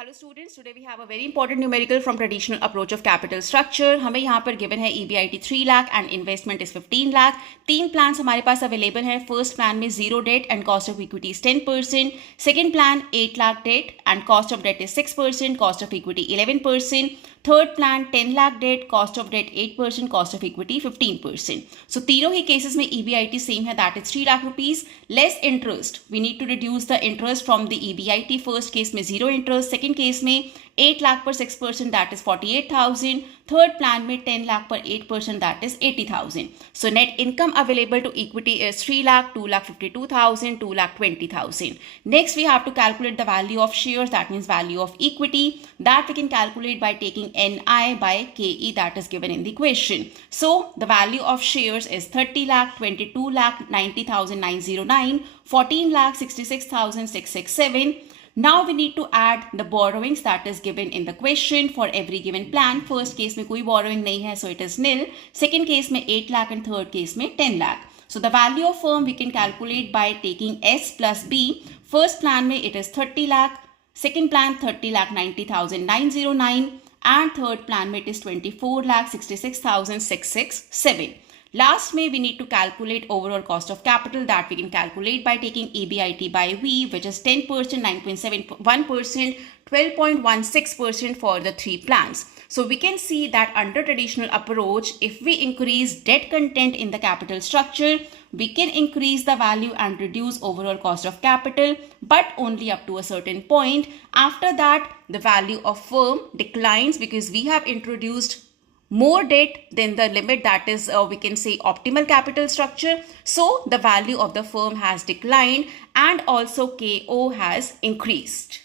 Hello students, today we have a very important numerical from traditional approach of capital structure. हमें यहाँ पर given है EBIT 3 lakh and investment is 15 lakh. तीन plans हमारे पास available हैं. First plan में 0 debt and cost of equity is 10%. Second plan 8 lakh debt and cost of debt is 6%, cost of equity 11%. Third plan 10 lakh debt, cost of debt 8%, cost of equity 15%. So तीनों ही cases में EBIT same है, that is 3 lakh rupees. Less interest, we need to reduce the interest from the EBIT. First case में 0 interest, second case में 8 lakh पर 6%, that is 48,000. Third plan में 10 lakh पर 8%, that is 80,000. So net income available to equity is 3 lakh, 2 lakh 52,000, 2 lakh 20,000. Next we have to calculate the value of shares, that means value of equity. That we can calculate by taking NI by KE that is given in the question. So the value of shares is 30 lakh, 22 lakh, 90,909, 14 lakh, 66,667. Now we need to add the borrowings that is given in the question for every given plan. First case में कोई borrowing नहीं है, so it is nil. Second case में 8 lakh and third case में 10 lakh. So the value of firm we can calculate by taking S plus B. First plan में it is 30 lakh. Second plan 30 lakh 90,909 and third plan में it is 24 lakh 66,667. Last में we need to calculate overall cost of capital that we can calculate by taking EBIT by V, which is 10%, 9.71%, 12.16% for the three plans. So we can see that under traditional approach, if we increase debt content in the capital structure, we can increase the value and reduce overall cost of capital, but only up to a certain point. After that, the value of firm declines because we have introduced more debt than the limit, that is we can say optimal capital structure. So the value of the firm has declined and also KO has increased.